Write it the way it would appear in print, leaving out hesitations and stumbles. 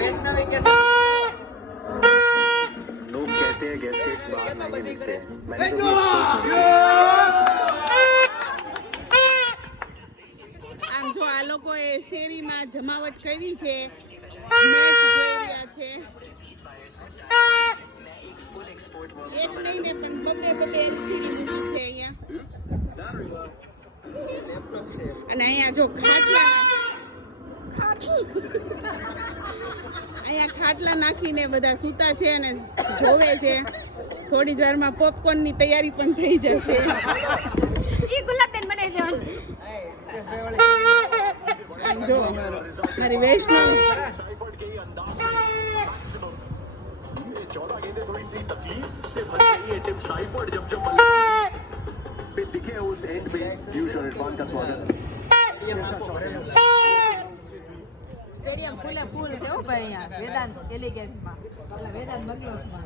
वैष्णवी के लोग कहते हैं गैस्ट्रिक्स बाहर नहीं निकलते मैंने આમ જો આ લોકોએ શેરીમાં જમાવટ કરી છે, મેચ જોઈ રહ્યા છે. એક નહીં ને પણ બબે એલસીડી મૂકી છે અહીંયા. અને અહીંયા જો અહીંયા ખાટલા નાખીને બધા સૂતા છે અને જોવે છે. થોડી જ વારમાં પોપકોર્ન ની તૈયારી પણ થઈ જશે. ઈ ગુલાબબેન બને છે. જો મારી વૈષ્ણવ 14 गेंदें थोड़ी सी तकलीफ से भर गई है टिम साइफर्ड जब पे दिखे उस एंड पे पीयूष और इरफान का स्वागत સ્ટેડિયમ ફૂલ છે હો ભાઈ અહીંયા વેદાંત એલિગેન્ટમાં વેદાંત બંગલોમાં